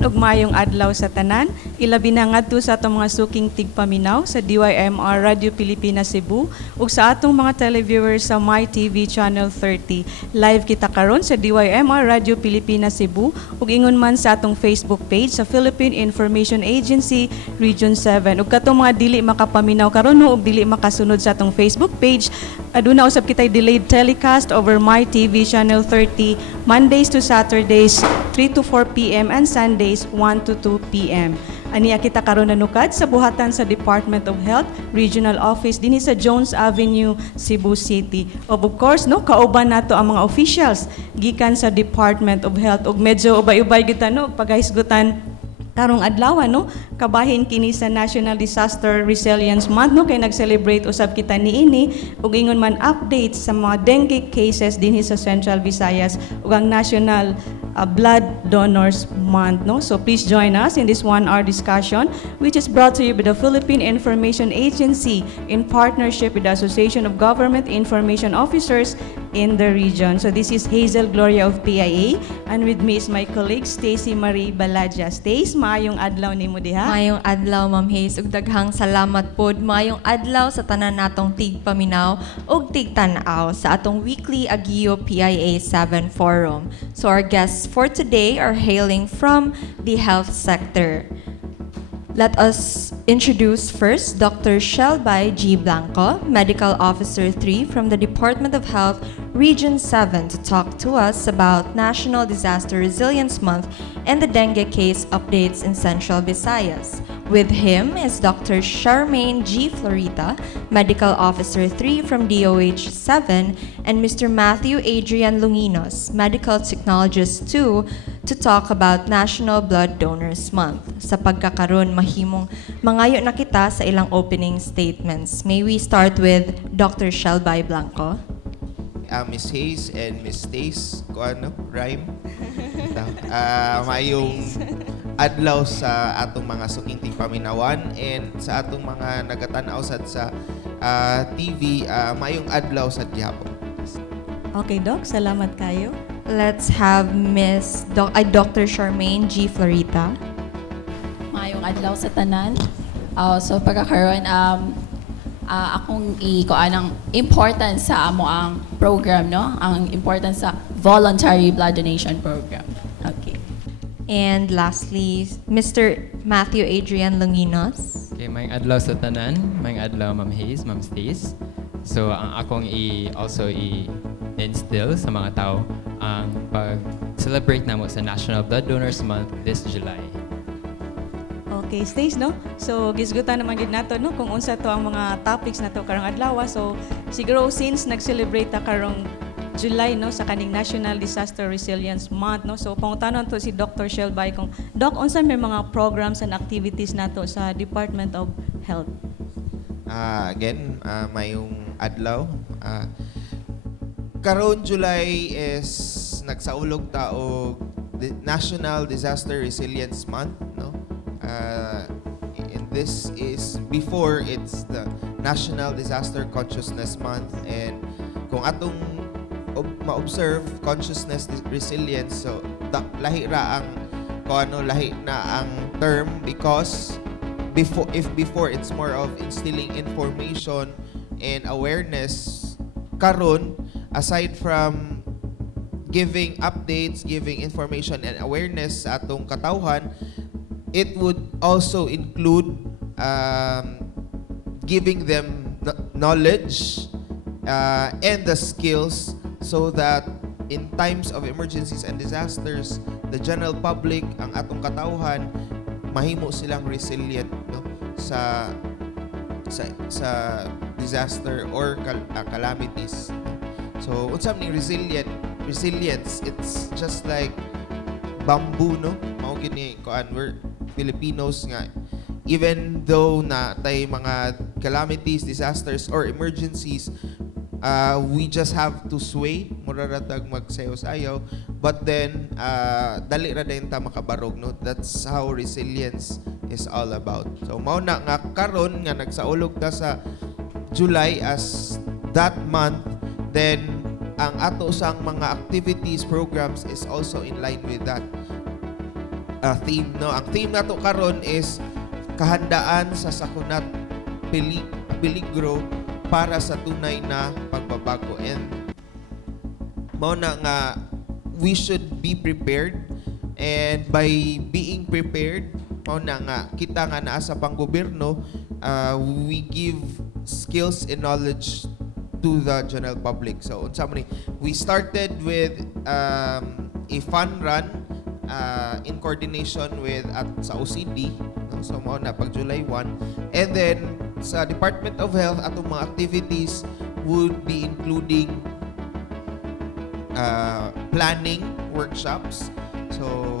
Ug maayong adlaw sa tanan, ilabi na ngadto sa atong mga suking tigpaminaw sa DYMR Radio Pilipinas Cebu ug sa atong mga televiewers sa My TV Channel 30. Live kita karon sa DYMR Radio Pilipinas Cebu ug ingon man sa atong Facebook page sa Philippine Information Agency Region 7. Ug katong mga dili makapaminaw karon no ug dili makasunod sa atong Facebook page, aduna usab kitay delayed telecast over My TV Channel 30 Mondays to Saturdays 3 to 4 p.m. and Sundays 1 to 2 p.m. Aniya kita karon nanukad sa buhatan sa Department of Health Regional Office dinhi sa Jones Avenue, Cebu City. Of course, no, kauban nato ang mga officials gikan sa Department of Health ug medyo ubay-ubay gyud no paghisgutan karong adlaw no kabahin kini sa National Disaster Resilience Month no kay nag-celebrate usab kita niini ug ingon man updates sa mga dengue cases dinhi sa Central Visayas ug ang National Blood Donors Month no. So please join us in this 1-hour discussion which is brought to you by the Philippine Information Agency in partnership with the Association of Government Information Officers in the region. So this is Hazel Gloria of PIA and with me is my colleague Stacy Marie Baladja. Stace, maayong adlaw nimo diha. Mayong adlaw, Ma'am Hayes, ug daghang salamat pod. Mayong adlaw sa tanan natong tigpaminaw ug tigtan-aw sa atong weekly Agio PIA 7 forum. So our guests for today are hailing from the health sector. Let us introduce first Dr. Shelby G. Blanco, Medical Officer 3 from the Department of Health, Region 7, to talk to us about National Disaster Resilience Month and the dengue case updates in Central Visayas. With him is Dr. Charmaine G. Florita, Medical Officer 3 from DOH 7, and Mr. Matthew Adrian Lunginos, Medical Technologist 2, to talk about National Blood Donors Month. Sa pagkakaroon, mahimong mangayo na kita sa ilang opening statements. May we start with Dr. Shelby Blanco? Miss Hayes and Miss Stace, rhyme? Mayong adlaw sa atong mga suking tigpaminawan and sa atong mga nagatanaw sad sa TV, mayong adlaw sa gihapon. Okay, Doc, salamat kayo. Let's have Dr. Charmaine G. Florita. Mayong adlaw sa tanan. So pagkakaroon akong ikuan ang importance sa amo ang program no, ang importance sa voluntary blood donation program. Okay. And lastly, Mr. Matthew Adrian Longinos. Okay, mayong adlaw sa tanan, mayong adlaw Ma'am Hayes, Ma'am Stace. So ang akong also i-instill sa mga tao ang pag-celebrate namo sa National Blood Donors Month this July. Okay, Stace, no? So, gisgutan naman gid nato no kung unsa to ang mga topics nato karong adlaw. So, siguro since nag-celebrate ta karong July no sa kaning National Disaster Resilience Month no. So, pangutanon to si Dr. Shelby kung Doc unsa may mga programs and activities nato sa Department of Health. Again, mayong adlaw. Karon July is nagsaulog ta og National Disaster Resilience Month no. And this is before it's the National Disaster Consciousness Month, and kung atong ma-observe consciousness resilience, so lahi ra ang lahi na ang term because before it's more of instilling information and awareness, karon aside from giving updates, giving information and awareness sa atong katawhan, it would also include giving them knowledge and the skills so that in times of emergencies and disasters, the general public, ang atong katawhan, mahimo silang resilient no, sa disaster or calamities. So, unsam ning resilience, it's just like bamboo no. Mao gini Filipinos nga even though na tay mga calamities, disasters, or emergencies, we just have to sway, mura ratag magsayaw-sayaw, but then dali ra din ta makabarog, no? That's how resilience is all about. So mao na nga karon nga nagsaulog ta sa July as that month, then ang ato sang mga activities, programs is also in line with that theme, no? Ang theme nato karon is kahandaan sa sakunat peligro para sa tunay na pagbabago. And mao na nga we should be prepared, and by being prepared mao na nga kita nga naa sa panggobyerno, we give skills and knowledge to the general public. So unsa man ni, we started with a fun run in coordination with at sa OCD, no? So mao na pag July 1, and then sa Department of Health atong mga activities would be including planning workshops. So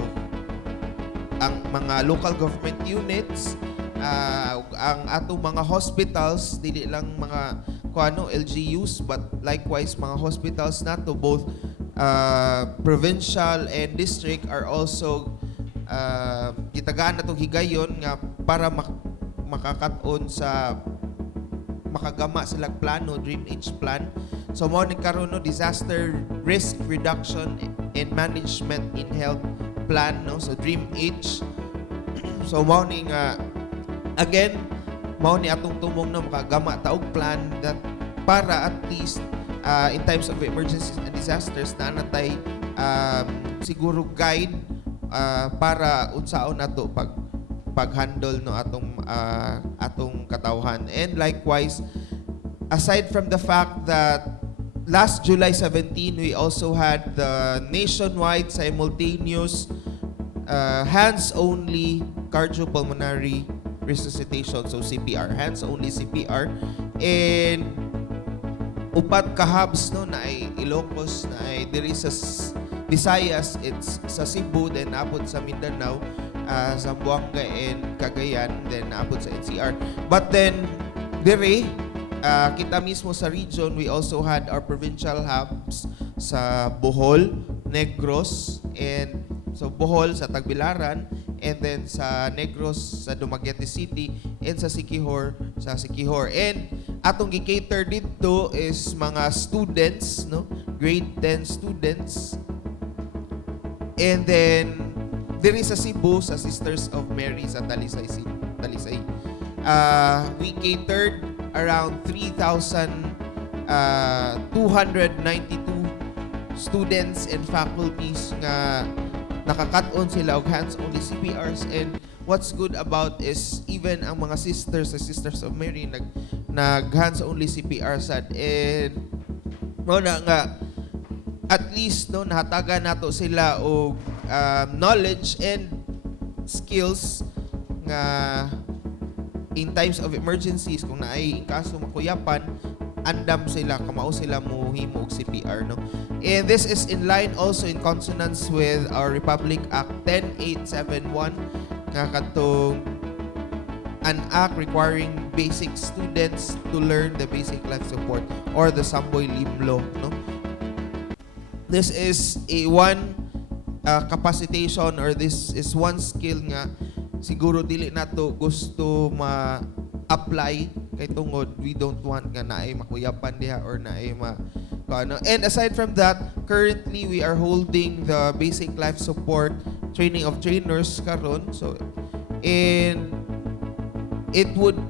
ang mga local government units, ang atong mga hospitals, dili lang mga LGUs, but likewise mga hospitals nato, both provincial and district, are also gitagaan natong higayon nga para makakat-on sa makagama silang plano, Dream H plan. So mao ni karon, no, disaster risk reduction and management in health plan, no? So Dream H. So mao ni nga again, mao ni atong tumong na makagama taog plan that para at least in times of emergencies and disasters na natay siguro guide para unsaon nato pag-handle no atong katawhan. And likewise, aside from the fact that last July 17 we also had the nationwide simultaneous hands-only cardiopulmonary resuscitation, so CPR, hands-only CPR, and upat ka hubs, no, na ay Ilocos, na ay diri sa Visayas, it's sa Cebu, then naabot sa Mindanao, Zamboanga and Cagayan, then naabot sa NCR. But then diri kita mismo sa region, we also had our provincial hubs sa Bohol, Negros, and so Bohol sa Tagbilaran, and then sa Negros sa Dumaguete City, and sa Siquijor sa Siquijor. And atong gi-cater dito is mga students, no, grade 10 students. And then diri sa Cebu sa Sisters of Mary sa Talisay. We catered around 3,292 students and faculties nga nakakat-on sila og hands-only CPRs. And what's good about is even ang mga sisters sa Sisters of Mary nag hands-only CPR sad, and mo na nga at least, no, nahatagan nato sila og knowledge and skills nga in times of emergencies, kung naay kaso makuyapan, andam sila, kamao sila mohimo og CPR, no? And this is in line also in consonance with our Republic Act 10871 nga katong an act requiring basic students to learn the basic life support or the Samboy Limlo, no? This is a one capacitation, or this is one skill nga siguro dili nato gusto ma-apply kay tungod we don't want nga naay makuyapan diha or naay ano. And aside from that, currently we are holding the basic life support training of trainers karon. So and it would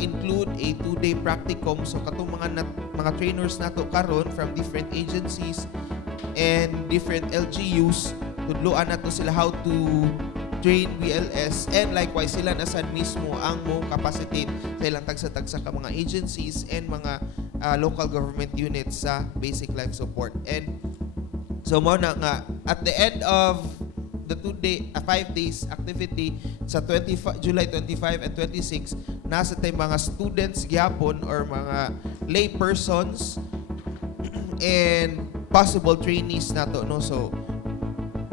include a 2-day practicum. So katong mga trainers nato karon from different agencies and different LGUs, tudloan nato sila how to train BLS, and likewise sila na sad mismo ang mo capacitate sa ilang tagsa-tagsa ka mga agencies and mga local government units sa basic life support. And so mo na nga at the end of the 5 days activity sa July 25 and 26, nasa tay mga students gyapon or mga lay persons and possible trainees nato, no? So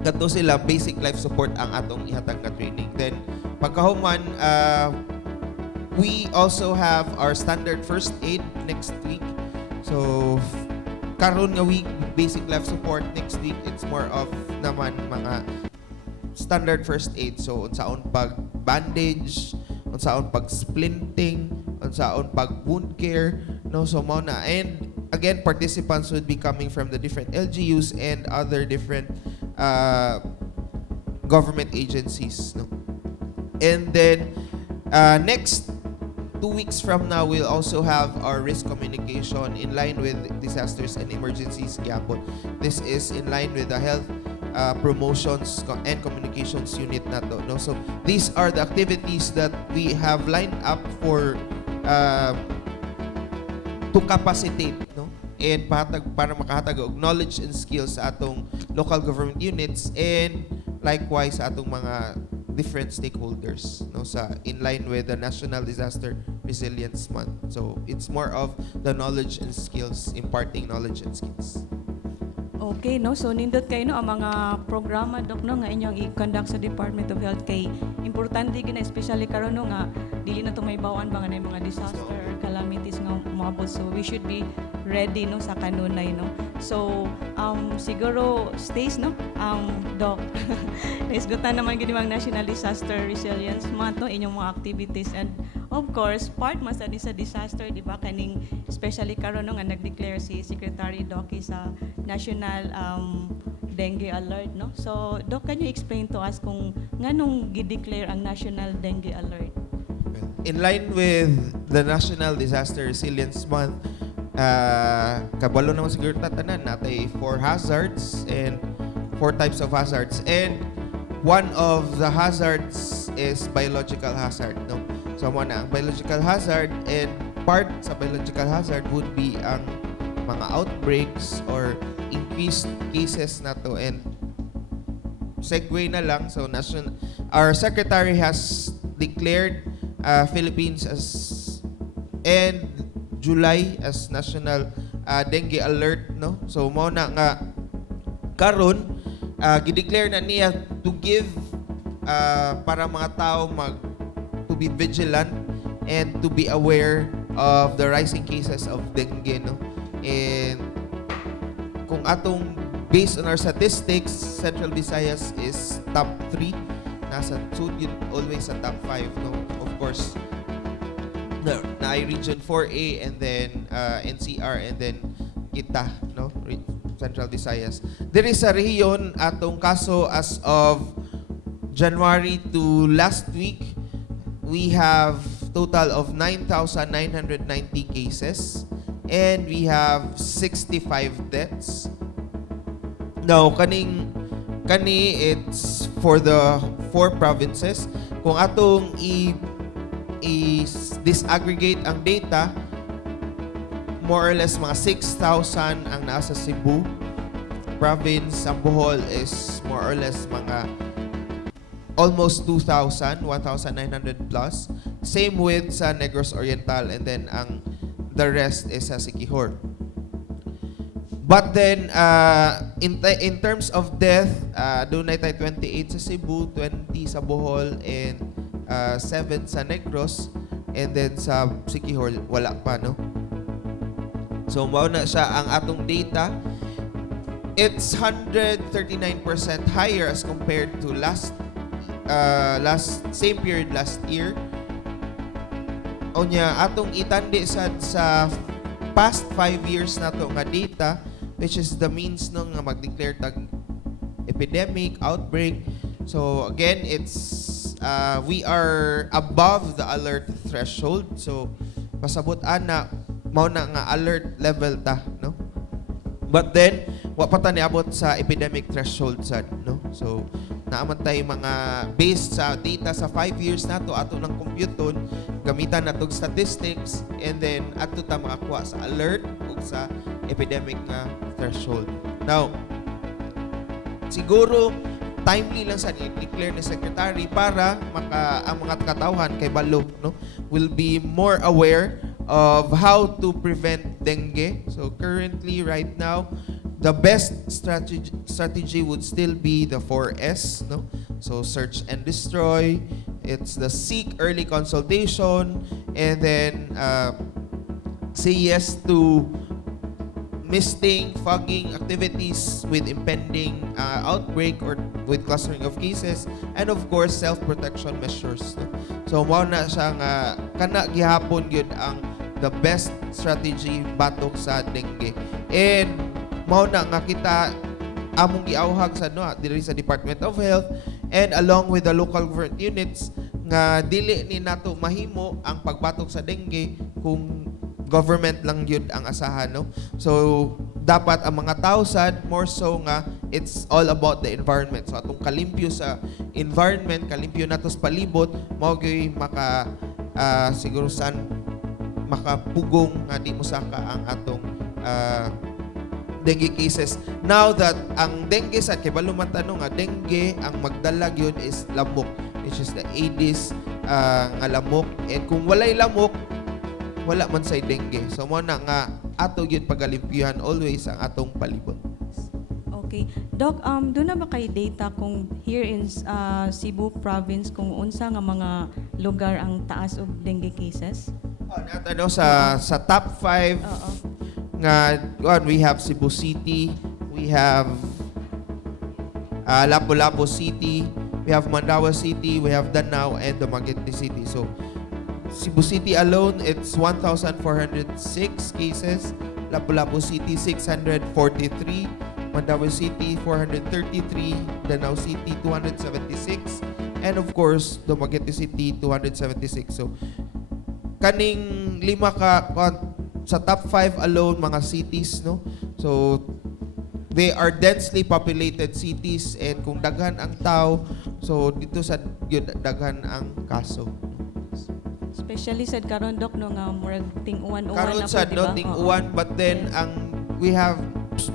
kadto sila basic life support ang atong ihatag nga training. Then pagkahuman, we also have our standard first aid next week. So karon nga week, basic life support. Next week, it's more of naman mga standard first aid. So unsaon pag bandage, unsaon pag splinting, unsaon pag wound care, no, so mao na. And again, participants would be coming from the different LGUs and other different government agencies, no. And then next 2 weeks from now, we'll also have our risk communication in line with disasters and emergencies gyapon. This is in line with the health promotions and communications unit nato, no. So these are the activities that we have lined up for to capacitate, no, and para makahatag og knowledge and skills sa atong local government units and likewise sa atong mga different stakeholders, no, sa in line with the National Disaster Resilience Month. So it's more of the knowledge and skills, imparting knowledge and skills. Okay, no? So, nindot kayo, no, ang mga programa, Dok, no, nga inyong i-conduct sa Department of Health kay importante gina, especially karon no, nga dili na to may bawaan ba nga na yung mga disaster or calamities nga umabot. So, we should be ready, no, sa kanunay, no? So, siguro, Stace, no, Doc, naisgutan naman gini mga National Disaster Resilience Month, no, inyong mga activities. And, of course, part mas sa disaster, di ba, kaning, especially karon no, nga nag-declare si Secretary Doki sa National Dengue Alert, no? So, Doc, can you explain to us kung nganong gi-declare ang National Dengue Alert? In line with the National Disaster Resilience Month, kabalo naman siguro tatanan natay 4 hazards and 4 types of hazards. And one of the hazards is biological hazard, no? So mo na ang biological hazard, and part sa biological hazard would be ang mga outbreaks or increased cases na to. And segue na lang, so our secretary has declared Philippines as and July as National Dengue Alert, no. So mao na nga karon gideclare na niya to give para mga tao to be vigilant and to be aware of the rising cases of dengue, no. And kung atong based on our statistics, Central Visayas is top 3. Nasa Sud always sa top 5, no. Of course, na Region 4A and then NCR and then kita, no, Central Visayas. There is a rehiyon atong kaso as of January to last week. We have total of 9,990 cases and we have 65 deaths. Now, kani it's for the 4 provinces. Kung atong disaggregate ang data, more or less mga 6,000 ang nasa Cebu province. Ang Bohol is more or less mga almost 2,000, 1,900 plus. Same with sa Negros Oriental, and then the rest is sa Siquijor. But then, in terms of death, doon na tayo 28 sa Cebu, 20 sa Bohol, and 7 sa Negros, and then sa Siquijor, wala pa, no? So, mao na siya ang atong data. It's 139% higher as compared to same period last year. Onya, atong itandi sa past 5 years na to nga data, which is the means nung nga mag-declare tag epidemic, outbreak. So again, it's we are above the alert threshold. So pasabot ana mao na nga alert level ta, no? But then wa pa ta niabot sa epidemic threshold sad, no? So naaman tayo mga based sa data sa 5 years na to ato ng computon, gamitan na tog statistics, and then ato ta makakuha sa alert ug sa epidemic nga threshold. Now, siguro timely lang sa i-declare ni Secretary para ang mga katawhan kay balo, no, will be more aware of how to prevent dengue. So currently, right now, the best strategy would still be the 4S, no? So search and destroy, It's the seek early consultation, and then say yes to misting, fogging activities with impending outbreak or with clustering of cases, and of course self-protection measures. No? So mao na siya nga kana gihapon gyud ang the best strategy batok sa dengue. And mao na nga kita among giawhag sa diri sa Department of Health and along with the local government units nga dili ni nato mahimo ang pagbatok sa dengue kung government lang yun ang asahan, no? So, dapat ang mga tao sad, more so nga, it's all about the environment. So, atong kalimpyo sa environment, kalimpyo nato sa palibot, mao gyud siguro san makapugong nga di mo saka ang atong dengue cases. Now that ang dengue sad kay balo man tanong nga dengue ang magdala gyud is lamok, which is the Aedes nga lamok, and kung walay lamok wala man say dengue. So mo na nga ato gyud pagalimpyuhan always ang atong palibot. Okay. Doc, doon na ba kay data kung here in Cebu province kung unsa nga mga lugar ang taas og dengue cases? Natano sa top 5 Oo. nga we have Cebu City, we have Lapu-Lapu City, we have Mandaue City, we have Danao, and Dumaguete City. So Cebu City alone, it's 1,406 cases. Lapu-Lapu City, 643. Mandaue City, 433. Danao City, 276. And of course, Dumaguete City, 276. So, kaning lima sa top 5 alone, mga cities, no? So, they are densely populated cities, and kung daghan ang tao, so dito sa yun, daghan ang kaso. Especially sad karon Doc no nga murag ting-uwan Karon na sa po, di ba? Oo. ting-uwan, but then Yes. we have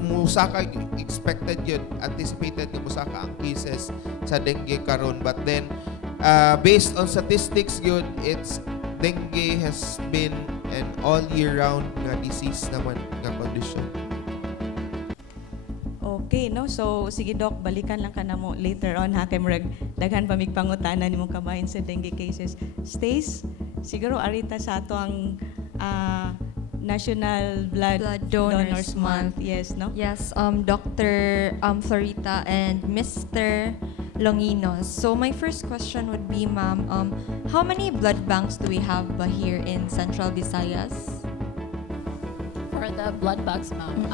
musaka expected yun, anticipated yung musaka ang cases sa dengue karon, but then based on statistics yun, it's dengue has been an all year round nga disease naman nga condition. Okay, no? So, sige Doc, balikan lang ka na mo later on ha, kay murag daghan pa mig pangutana nimo kabahin sa dengue cases. Stace, siguro arita sa ato ang National Blood Donors Month. Yes, no? Yes, Dr. Florita and Mr. Longinos. So my first question would be, ma'am, how many blood banks do we have here in Central Visayas? For the blood bags, ma'am,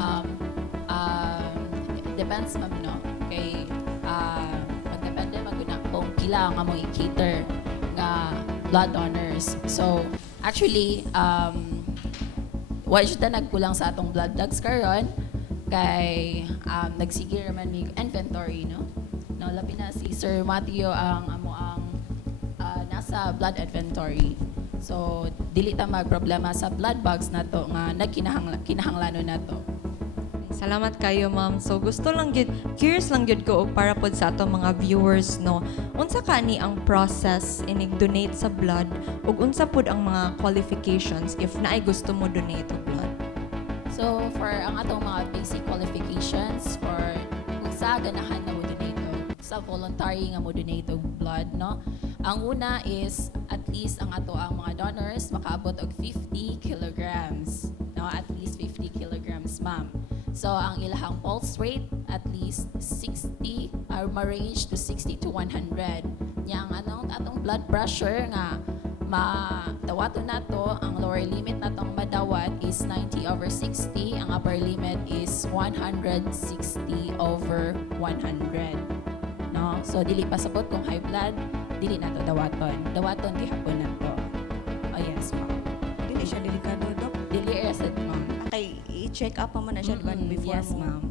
depends, ma'am, no? Kay, magdepende maguna kung kailangan nga mong i-cater nga blood donors. So, actually, wala siya nagkulang sa atong blood bags karon kay nagsige raman mig inventory, no? No, labi na si Sir Matthew ang nasa blood inventory. So, dili ta magproblema sa blood bags nato nga nagkinahanglanon nato. Salamat kayo, ma'am. So curious lang gyud ko og para pod sa atong mga viewers, no. Unsa kani ang process inig donate sa blood ug unsa pod ang mga qualifications if naay gusto mo donate og blood? So, for ang atong mga basic qualifications for kung sa ganahan na mo donate og, sa voluntary nga mo donate og blood, no? Ang una is at least ang ang mga donors makaabot og 50 kilograms, no? At least 50 kilograms, ma'am. So, ang ilahang pulse rate at least 60 or ma-range to 60 to 100. Yang atong blood pressure nga madawato nato, ang lower limit natong madawat is 90/60, ang upper limit is 160/100. No? So dili pasabot kung high blood, dili nato dawaton. Dawaton gihapon nato. Oh yes, ma'am. Dili siya delikado, Doc. Dili reset, ma'am. Okay, i-check up pa man na siya diba, before Yes, mo. ma'am.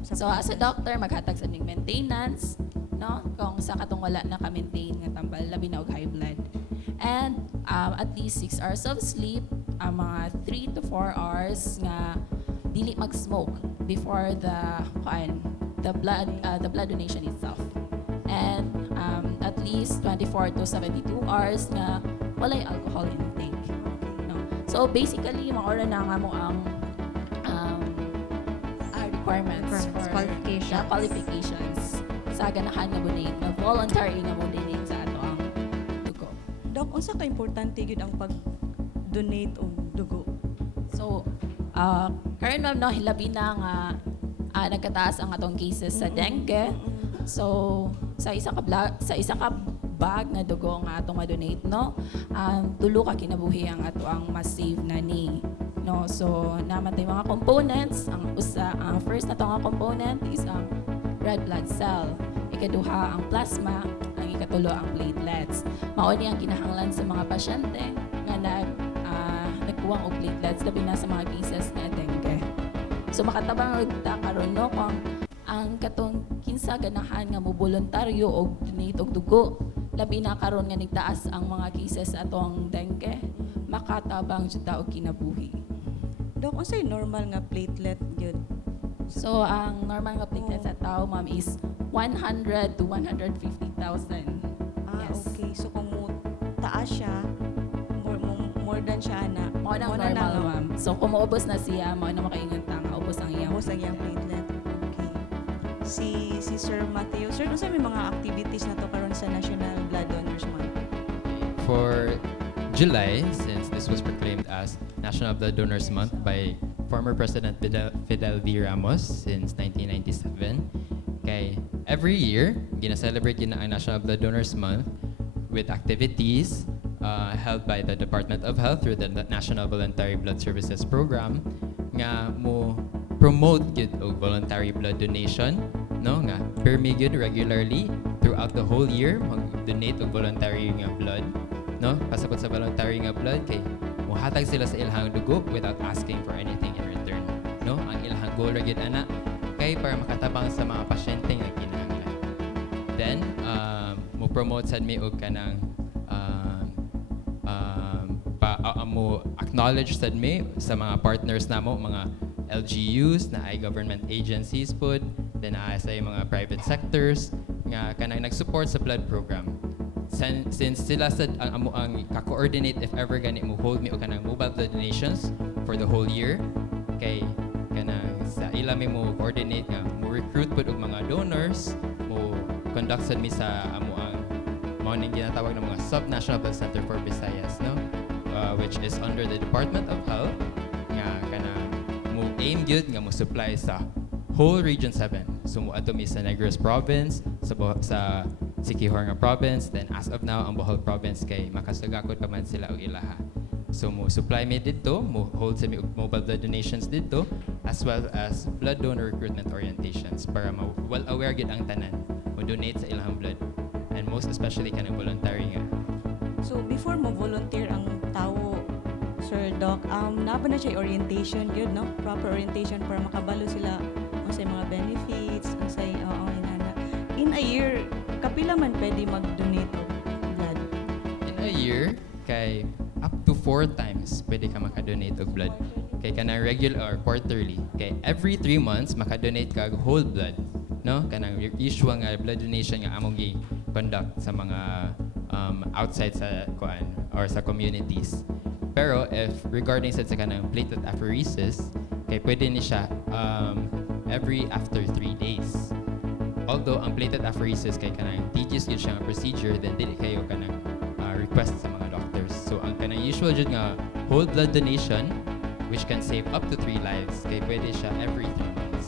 So as a doctor, maghatag sa ning maintenance, no? Kung sa katong wala na ka-maintain nga tambal, labi na og high blood. And at least 6 hours of sleep, mga 3 to 4 hours nga dili mag-smoke before the blood donation itself. And at least 24 to 72 hours nga walay alcohol intake. No? So basically, maura na nga mo ang requirements for Qualifications. qualifications sa ganahan nga donate, na voluntary nga mo donate sa ato ang unsa ka importante gyud ang pag-donate og dugo? So, karon ma'am no, hilabi na nga nagkataas ang atong cases sa dengue. So, sa isa ka bag nga dugo nga atong ma-donate no, tulo ka kinabuhi ang ato ang ma-save na ni. No, so naman tay mga components, ang first na to nga component is ang red blood cell. Ikaduha ang plasma, ang ikatulo ang platelets. Mao ni ang kinahanglan sa mga pasyente nga nagkuwang og platelets labi na sa mga cases nga dengue. So makatabang ta karon no kung ang katong kinsa ganahan nga moboluntaryo og donate og dugo labi na karon nga nigtaas ang mga cases sa atong dengue, makatabang jud ta og kinabuhi. Dok, unsay normal nga platelet gyud? So ang normal nga platelets sa tao ma'am is 100 to 150,000. Yes. Okay. So kung taas siya, more than siya ana. Mao na normal ma'am. So kung maubos na siya, mao na makaingon ta nga ubos ang iyang. Ubos ang iyang platelet. Okay. Si Sir Mateo, sir, unsa may mga activities na to karon sa National Blood Donors Month? For July, since this was proclaimed as National Blood Donors Month by former President Fidel V. Ramos since 1997, kay every year, gina-celebrate yun ang National Blood Donors Month with activities held by the Department of Health through the National Voluntary Blood Services Program nga mo promote gyud og voluntary blood donation, no, nga permi gyud regularly throughout the whole year mag-donate og voluntary nga blood, no, pasabot sa voluntary nga blood kay mohatag sila sa ilahang dugo without asking for anything in return, no, ang ilahang goal ra gyud ana kay para makatabang sa mga pasyente nga kinahanglan. Then mo promote sad mi og kanang mo acknowledge sad mi sa mga partners namo, mga LGUs na ay government agencies pod, then sa mga private sectors nga kanang nag-support sa blood program. Since sila sad ang ka-coordinate if ever gani mo hold mi o kanang mobile blood donations for the whole year, kay kanang sa ila mi mo coordinate nga mo recruit pod og mga donors, mo conduct sad mi sa ang mao ning ginatawag ng mga Sub-National Blood Center for Visayas, no, which is under the Department of Health nga kanang mo aim gyud nga mo supply sa whole Region 7. So mo ato mi sa Negros Province, sa Siquijor nga province, then as of now ang Bohol province kay makasugakod pa man sila og ilaha. So mo supply mi didto, mo hold sa mi og mobile blood donations didto, as well as blood donor recruitment orientations para well aware gid ang tanan mo donate sa ilahang blood, and most especially kanang voluntary nga. So before mo volunteer ang tao, Sir Doc, napa na siya orientation gyud, no? Proper orientation para makabalo sila unsay mga benefits, unsay inana. In a year, kapila man pwede mag-donate og blood? In a year, kay up to 4 times pwede ka makadonate og blood. Kay kanang regular or quarterly. Kay every 3 months makadonate ka og whole blood, no? Kanang usual nga blood donation nga among gi-conduct sa mga outside sa kuan or sa communities. Pero if regarding sa kanang platelet apheresis, kay pwede ni siya every after 3 days. Although ang platelet apheresis kay kanang tedious gyud siya nga procedure, then dili kayo kanang request sa mga doctors. So ang kanang usual jud nga whole blood donation, which can save up to 3 lives, kay pwede siya every 3 months.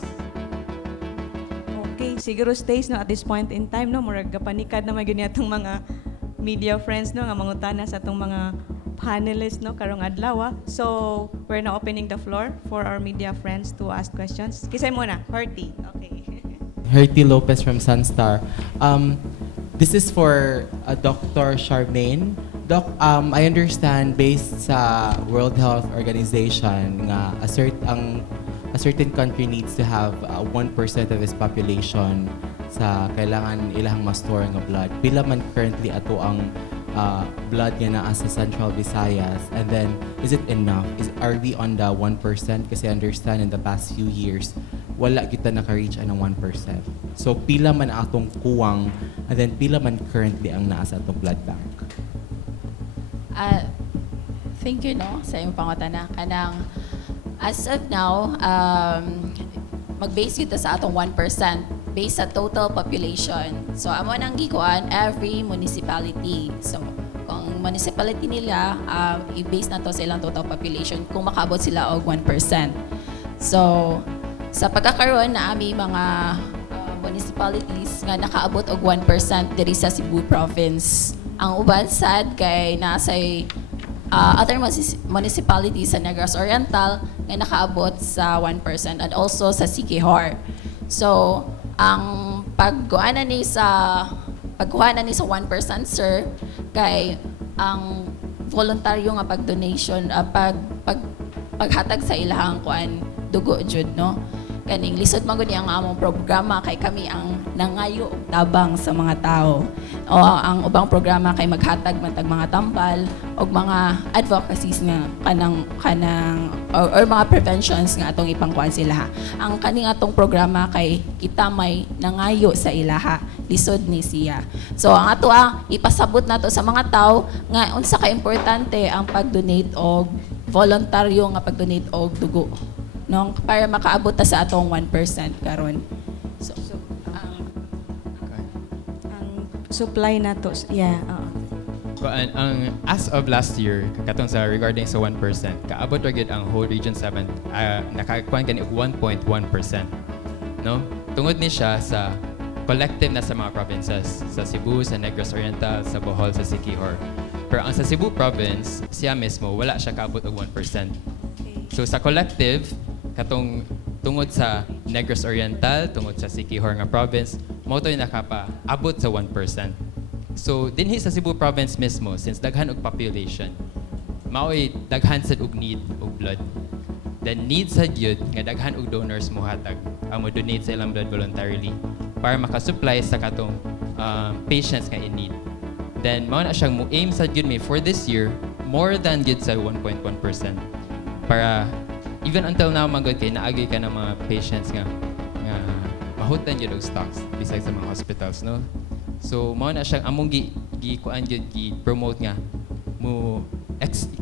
Okay, siguro stays no at this point in time, no, murag gapanikad na magyud atong mga media friends, no, nga mangutana sa atong mga panelists, no, karong adlaw. So we're now opening the floor for our media friends to ask questions. Kisay muna, Horty. Okay. Herty Lopez from Sunstar. This is for Dr. Charmaine. Doc, I understand based sa World Health Organization nga a certain country needs to have 1% of its population sa kailangan ilahang ma-store nga blood. Pila man currently ato ang blood nga naa sa Central Visayas, and then is it enough? Are we on the 1%? Kasi I understand in the past few years wala kita naka-reach ng 1%. So pila man atong kuwang, and then pila man currently ang naa sa atong blood bank? Thank you no sa iyong pangutana kanang as of now mag-base kita sa atong 1% based sa total population. So amo nang gikuan every municipality. So kung ang municipality nila, i-base na to sa ilang total population kung makaabot sila og 1%. So, sa pagkakaroon na aming mga municipalities nga nakaabot og 1% diri sa Cebu province. Ang uban sad kay nasa other municipalities sa Negros Oriental nga nakaabot sa 1% and also sa Siquijor. So, ang pagkuhanan ni sa 1% sir kay ang voluntaryo nga pag-donation paghatag sa ilahang kuan dugo jud no. Kaning lisod man gud ang among programa kay kami ang nangayo og tabang sa mga tao. O ang ubang programa kay maghatag matag mga tambal og mga advocacies nga kanang or mga preventions nga atong ipangkuan sa ilaha. Ang kaning atong programa kay kita may nangayo sa ilaha, lisod ni siya. So ang ato ipasabot nato sa mga tao nga unsa ka importante ang pag-donate og voluntaryo nga pag-donate og dugo. No, para makaabot ta sa atong 1% karon. So, Ang supply na to, yeah, Ang as of last year, katong sa regarding sa 1%, kaabot ra gyud ang whole Region 7, nakakuan kani og 1.1%. No? Tungod ni siya sa collective na sa mga provinces, sa Cebu, sa Negros Oriental, sa Bohol, sa Siquijor. Pero ang sa Cebu province, siya mismo wala siya kaabot og 1%. So sa collective, katong tungod sa Negros Oriental, tungod sa Siquijor nga province, mao to'y nakapaabot sa 1%. So dinhi sa Cebu province mismo, since daghan og population, mao'y daghan sad og need og blood. Then need sad yun nga daghan og donors mo hatag ang mo donate sa ilang blood voluntarily para makasupply sa katong patients nga in need. Then mao na siyang mo aim sad yun may for this year more than gid sa 1.1% para even until now magod kay naagi ka ng mga patients nga mahutan yun og stocks besides sa mga hospitals, no? So mao na siyang among kuan gyud gi-promote nga mo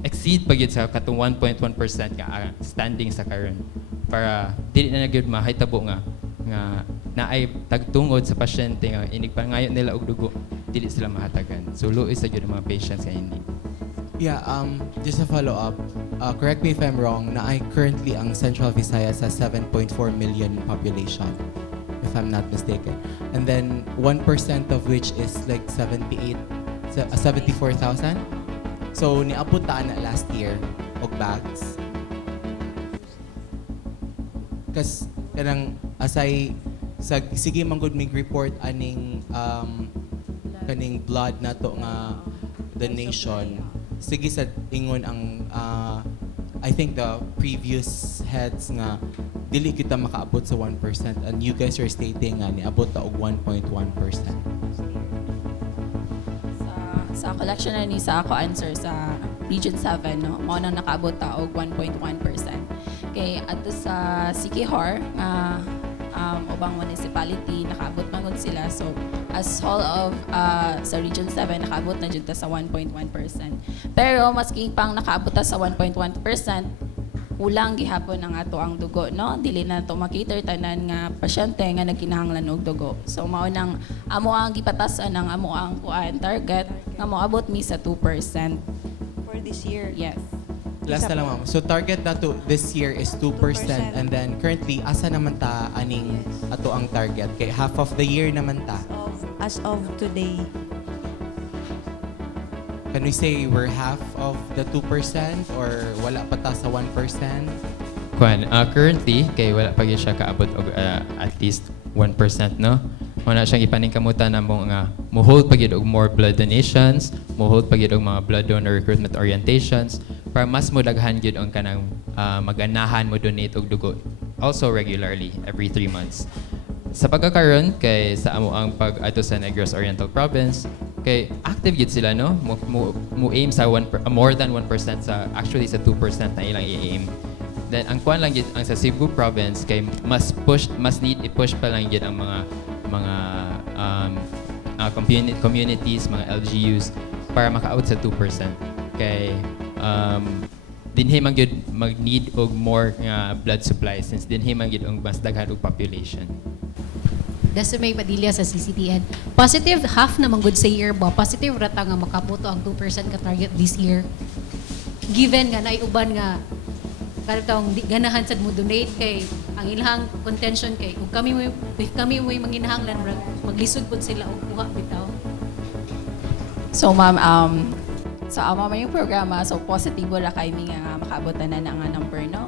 exceed pa gyud sa katong 1.1% nga standing sa karon para dili na gyud mahitabo nga naay tagtungod sa pasyente nga inig pangayo nila og dugo dili sila mahatagan. So luoy sa gyud ang mga patients nga hindi. Yeah, just a follow-up. Correct me if I'm wrong, na I currently ang Central Visayas has 7.4 million population, if I'm not mistaken. And then 1% of which is like 74,000. So niabot ta na last year og bags. Kas kanang asay sige man gud mig report aning kaning blood nato nga donation. Sige sa ingon ang I think the previous heads nga dili kita makaabot sa 1% and you guys are stating nga niabot ta og 1.1%. sa collection na ni sa ako answer sa Region 7 no mao nang nakaabot ta og 1.1%. Kay adto sa Siquijor nga ubang municipality nakaabot man gud sila so as whole of sa Region 7 nakaabot na jud ta sa 1.1%. Pero maski pang nakaabot ta sa 1.1%, kulang gihapon ang ato ang dugo no. Dili na to makiter tanan nga pasyente nga nagkinahanglan og dugo. So mao nang amo ang gipatasan ng amo ang kuan target nga moabot mi sa 2%. for this year. Yes. Last na lang ma'am. So target na to this year is 2% 2%. and then currently asa naman ta aning ato ang target kay half of the year naman ta. As of today. Can we say we're half of the 2% or wala pa ta sa 1%? Kuan, currently kay wala pa gyud siya kaabot og at least 1%, no? Wala siyang ipaningkamutan na mga mo-hold pa gyud og more blood donations, mo-hold pa gyud og mga blood donor recruitment orientations para mas mo daghan gyud ang kanang mag-anahan mo donate og dugo also regularly every 3 months. Sa pagkakaroon kay sa amo ang pag-ato sa Negros Oriental Province, kay active gid sila no mo aim sa more than 1% sa actually sa 2% na ilang i-aim. Then ang kuan lang gid ang sa Cebu province kay mas need i-push pa lang gid ang mga communities, mga LGUs para makaabot sa 2%. Kay dinhi man gyud mag-need og more blood supply since dinhi man gyud ang mas daghan og population. Desiree Padilla sa CCTN. Positive half na manggod sa year ba? Positive rata nga makabuto ang 2% ka target this year. Given nga naiuban nga karitong ganahan sad mo donate kay ang ilang contention kay kung kami mo if kami mo manginahanglan maglisod pud sila og kuha bitaw. So ma'am, so amo yung programa, so positibo ra kay mi nga makabutan na nga number, no?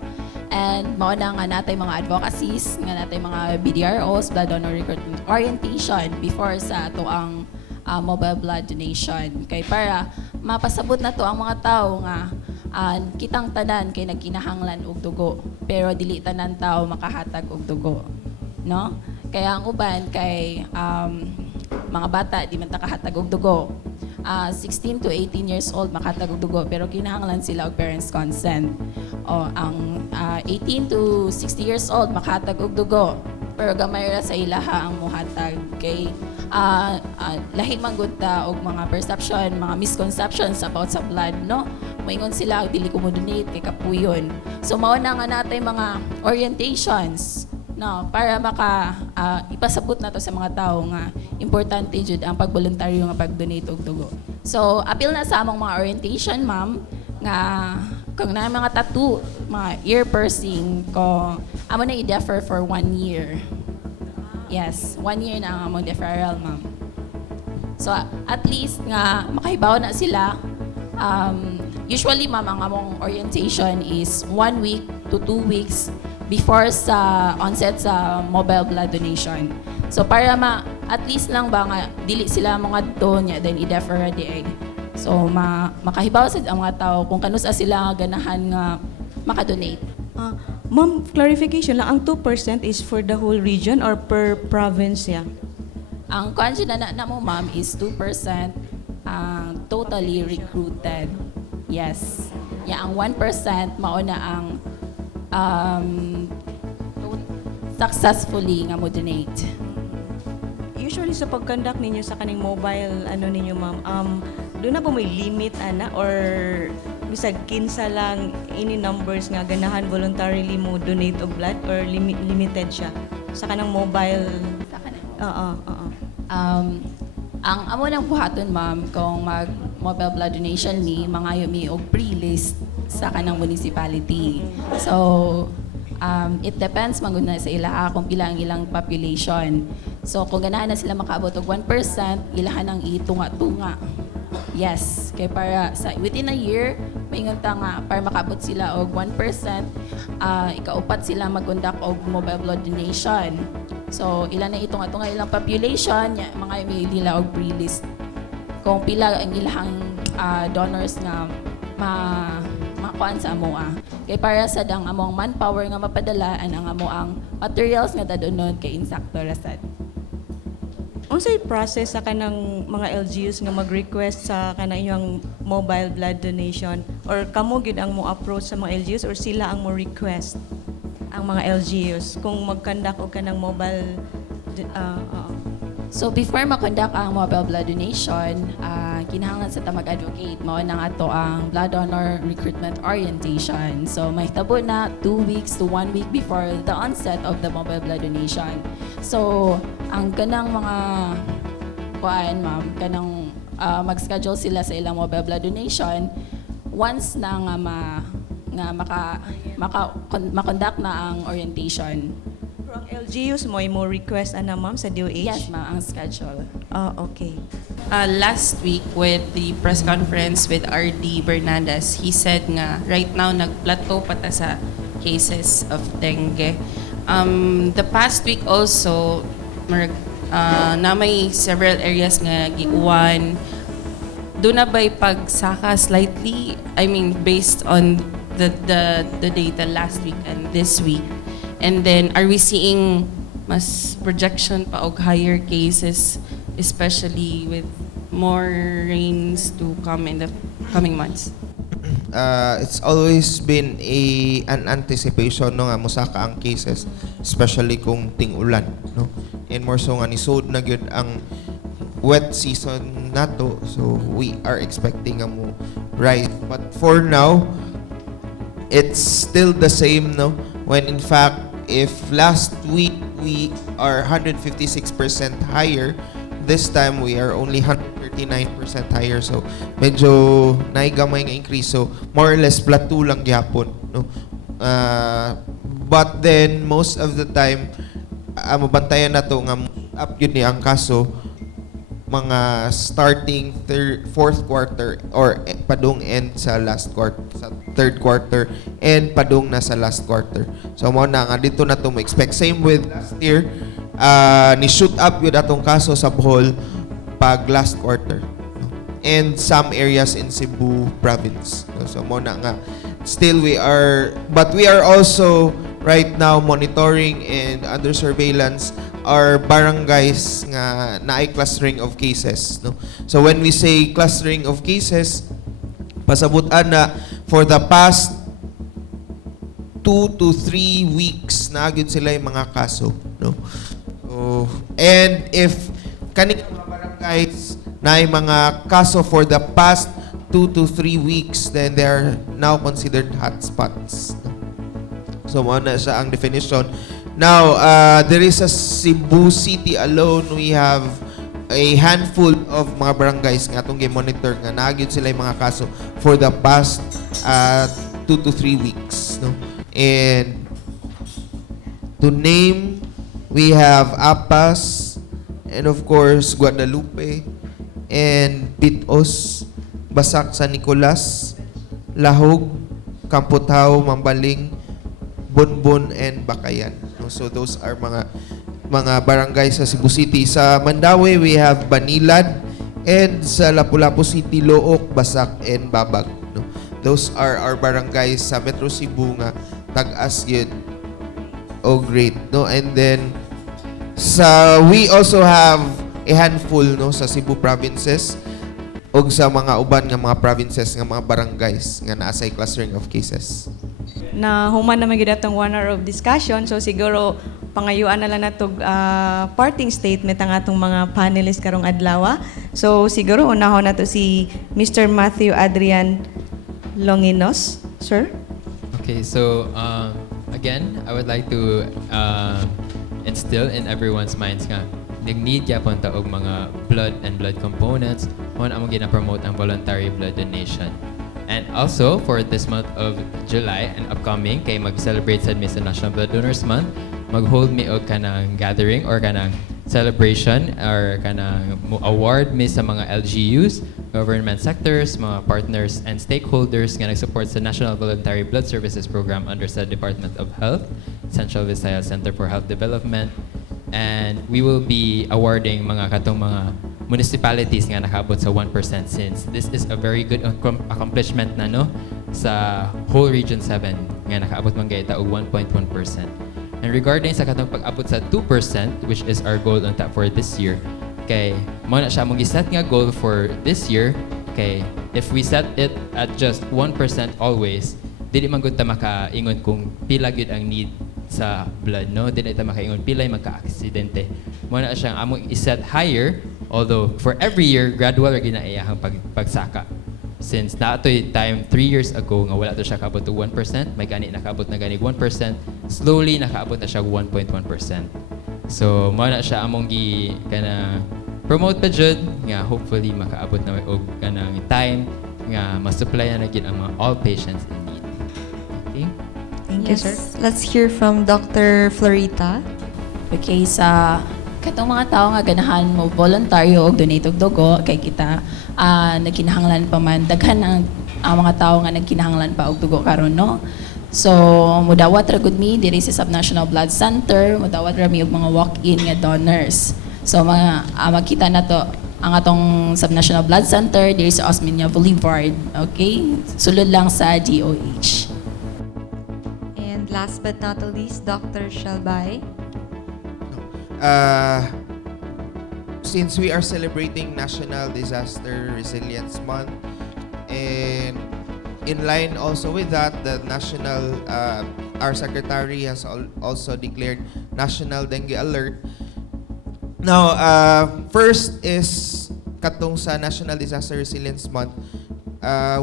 And mao na nga natay mga advocacies, nga natay mga BDROs, blood donor recruitment orientation before sa ato ang mobile blood donation. Kay para mapasabot na to ang mga tao nga kitang tanan kay nagkinahanglan og dugo, pero dili tanan tao makahatag og dugo, no? Kaya ang uban kay mga bata di man ta kahatag og dugo. 16 to 18 years old makatag og dugo, pero kinahanglan sila og parents consent. O ang 18 to 60 years old makatag og dugo, pero gamay ra sa ilaha ang muhatag kay lahi man gud ta og mga perception, mga misconceptions about sa blood, no? Moingon sila dili ko mo donate kay kapuyon. So mao na nga natay mga orientations, no, para ipasabot na to sa mga tao nga importante jud ang pagboluntaryo nga pag-donate og dugo. So appeal na sa among mga orientation, ma'am, nga kung na mga tattoo, mga ear piercing ko, amo na i-defer for 1 year. Yes, 1 year na ang among deferral, ma'am. So at least nga makahibaw na sila. Usually, ma'am, ang among orientation is 1 week to 2 weeks before sa onset sa mobile blood donation. So para at least lang ba nga dili sila mga donya then i-defer di ay. So makahibaw sa ang mga tao kung kanusa sila nga ganahan nga makadonate. Ma'am, clarification lang, ang 2% is for the whole region or per province ya? Ang kanji na mo, ma'am, is 2% totally recruited. Yes. Yeah, ang 1% mauna ang successfully nga mo donate. Usually sa pag-conduct ninyo sa kaning mobile ninyo, ma'am, doon na po may limit or bisag kinsa lang ini numbers nga ganahan voluntarily mo donate og blood or limited siya sa kanang mobile? Sa kanang ang amo nang buhaton, ma'am, kung mag-mobile blood donation mangayo mi og pre-list sa kanang municipality. So, it depends magud na sa ilaha kung pila ang ilang population. So, kung ganahan na sila makaabot og 1%, ilahan ang itunga-tunga. Yes, kay para sa within a year, maingon ta nga para makaabot sila og 1%, ikaupat sila mag-conduct og mobile blood donation. So, ilan na itong atong ilang population, mga nila og pre-list. Kung pila ang ilahang donors nga makuan sa amoa. Kay para sa dang among manpower nga mapadalaan ang amo ang materials nga dadunod kay insakto rasad. Unsay process sa kanang mga LGUs nga mag-request sa kanang iyang mobile blood donation, or kamo gid ang mo approach sa mga LGUs or sila ang mo request ang mga LGUs kung mag-conduct og kanang mobile So before ma-conduct ang mobile blood donation, kinahanglan sa ta mag-advocate mao nang ato ang blood donor recruitment orientation. So may tabo na 2 weeks to 1 week before the onset of the mobile blood donation. So ang kanang mga ma'am, kanang mag-schedule sila sa ilang mobile blood donation once na nga ma-conduct na ang orientation. Pero ang LGUs mo request ma'am sa DOH? Yes, ma'am, ang schedule. Okay. Last week with the press conference with RD Bernandez, he said nga right now nag-plateau pa ta sa cases of dengue. The past week also na may several areas nga giuwan. Doon na ba'y pagsaka slightly? I mean, based on the data last week and this week. And then, are we seeing mas projection pa og higher cases, especially with more rains to come in the coming months? It's always been an anticipation no nga mosaka ang cases, especially kung ting-ulan, no? And more so nga nisod na gyud ang wet season nato, so we are expecting mo rise. But for now, it's still the same, no? When in fact, if last week we are 156% higher. This time, we are only 139% higher. So, medyo naigamay nga increase. So, more or less, plateau lang gyapon. No? But then, most of the time, mabantayan na to nga up yun ni ang kaso mga starting fourth quarter or padung end sa last quarter, sa third quarter and padung na sa last quarter. So mo na nga dito na to mo expect same with last year ni shoot up yun atong kaso sa Bohol pag last quarter, no? And some areas in Cebu province, no? So mo na nga still we are also right now monitoring and under surveillance are barangays nga naay clustering of cases, no? So when we say clustering of cases, pasabutan na for the past 2 to 3 weeks na gyud sila yung mga kaso, no? So, and if kaning mga barangays naay mga kaso for the past 2 to 3 weeks, then they are now considered hotspots, no? So mo na siya ang definition. Now, there is a Cebu City alone, we have a handful of mga barangays nga itong monitor nga nagyod sila yung mga kaso for the past 2 to 3 weeks, no? And to name, we have Apas, and of course, Guadalupe, and Pitos, Basak San Nicolas, Lahog, Kamputao, Mambaling, Bonbon, and Bakayan. So those are mga barangay sa Cebu City. Sa Mandaue, we have Banilad, and sa Lapu-Lapu City, Look, Basak, and Babag, no? Those are our barangays sa Metro Cebu nga tag-as yun. Oh, great, no? And then we also have a handful, no, sa Cebu provinces o sa mga uban nga mga provinces nga mga barangays nga naa sa clustering of cases. Na human naman gid atong 1 hour of discussion, so siguro pangayuan na lang natog parting statement ang atong mga panelists karong adlaw. So siguro unahon nato si Mr. Matthew Adrian Longinos, sir. Okay, so again, I would like to instill in everyone's minds nga nag-need gyapon ta og mga blood and blood components on among gina-promote ang voluntary blood donation. And also, for this month of July and upcoming, kay mag-celebrate sa National Blood Donors Month, mag-hold mi og kanang gathering or kanang celebration or kanang award mi sa mga LGUs, government sectors, mga partners and stakeholders nga nag-support sa National Voluntary Blood Services Program under sa Department of Health, Central Visayas Center for Health Development, and we will be awarding mga katong mga municipalities nga nakabot sa 1% since this is a very good accomplishment na no sa whole Region 7 nga nakaabot man gayta og 1.1%. And regarding sa katong pag-abot sa 2%, which is our goal on tap for this year, kay mo na siya mong giset nga goal for this year, kay if we set it at just 1% always, dili man gud ta makaingon kung pila gyud ang need sa blood, no? Dili ta makaingon pila yung magka-aksidente. Mo na siyang among iset higher, although for every year gradual ra ginaiyahang pagsaka. Since naatoy time 3 years ago nga wala to siya kaabot to 1%, may gani nakaabot na gani 1%, slowly nakaabot na siya 1.1%. So mo na siya among gi kana promote pa jud nga hopefully makaabot na og kanang time nga masupplyan na gid ang mga all patients in need. Okay? Thank you, sir. Let's hear from Dr. Florita. Okay, sa katong mga tao nga ganahan mo voluntaryo og donate og dugo kay kita nagkinahanglan pa man daghan ang mga tao nga nagkinahanglan pa og dugo karon, no? So mudawat ra gud mi diri sa Subnational Blood Center, mudawat ra mi og mga walk-in nga donors. So makita na to ang atong Subnational Blood Center diri sa Osmeña Boulevard, okay? Sulod lang sa DOH. And last but not the least, Dr. Shalbay. Since we are celebrating National Disaster Resilience Month, and in line also with that, the national, our secretary has also declared National Dengue Alert. Now, first is katong sa National Disaster Resilience Month,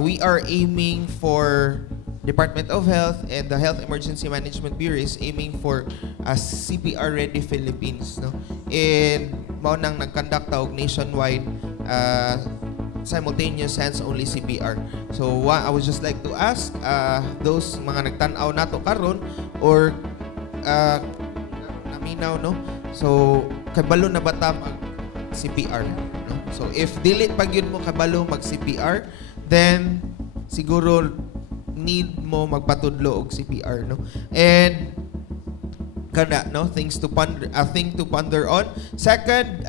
we are aiming for Department of Health and the Health Emergency Management Bureau is aiming for a CPR-ready Philippines. No? And mao nang nag-conduct og nationwide simultaneous hands-only CPR. So I would just like to ask those mga nagtan-aw nato karon or naminaw, no? So kabalo na bata mag CPR, no? So if dili pag yun mo kabalo mag CPR, then siguro need mo magpatudlo og CPR, no? And kana, no, things to ponder, a thing to ponder on. Second,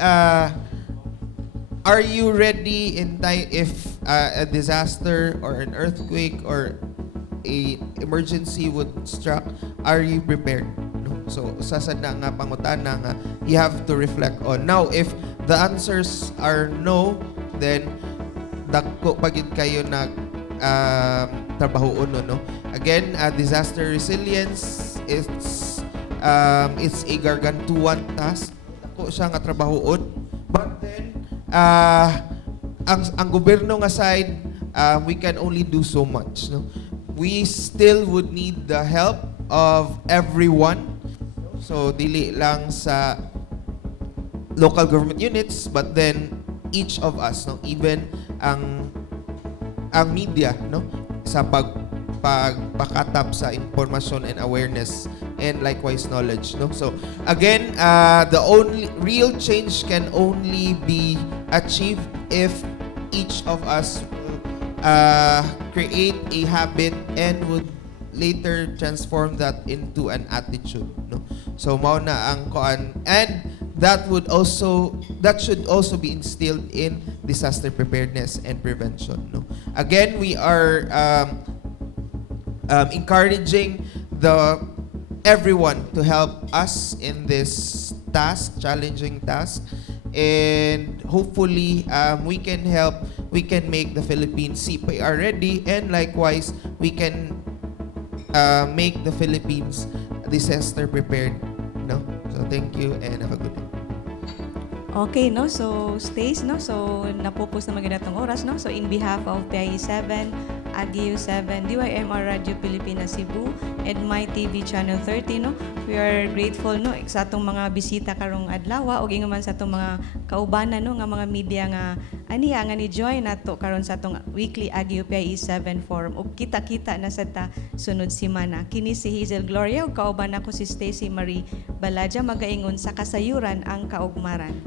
are you ready in time if a disaster or an earthquake or a emergency would struck? Are you prepared? No? So sasad na nga pangutana nga you have to reflect on. Now, if the answers are no, then dako pagid kayo nag trabaho no. Again, disaster resilience it's a gargantuan task. Dako siya nga trabahoon. But then ang gobyerno nga side, we can only do so much, no. We still would need the help of everyone. So dili lang sa local government units, but then each of us, no, even ang media, no, sa pagpakatap sa impormasyon and awareness and likewise knowledge, no. So again, the only real change can only be achieved if each of us will create a habit and would later transform that into an attitude, no. So mao na ang koan, and that should also be instilled in disaster preparedness and prevention, no. Again, we are encouraging everyone to help us in this challenging task, and hopefully we can make the Philippines CPR ready, and likewise we can make the Philippines disaster prepared, no. So thank you and have a good day. Okay, no? So, Stace, no? So, napupos na magandang oras, no? So, in behalf of PIE 7, AGIU 7, DYMR Radio Pilipinas Cebu, and My TV Channel 30, no? We are grateful, no? Sa atong mga bisita karong adlaw, o man sa atong mga kaubanan, no? Nga mga media nga, aniya nga ni-join nato karon sa atong weekly AGIU PIE 7 forum. O kita-kita na sa ta sunod simana. Kini si Hazel Gloria, o kauban ako si Stacy Marie Balaja, magaingon sa kasayuran ang kaugmaran.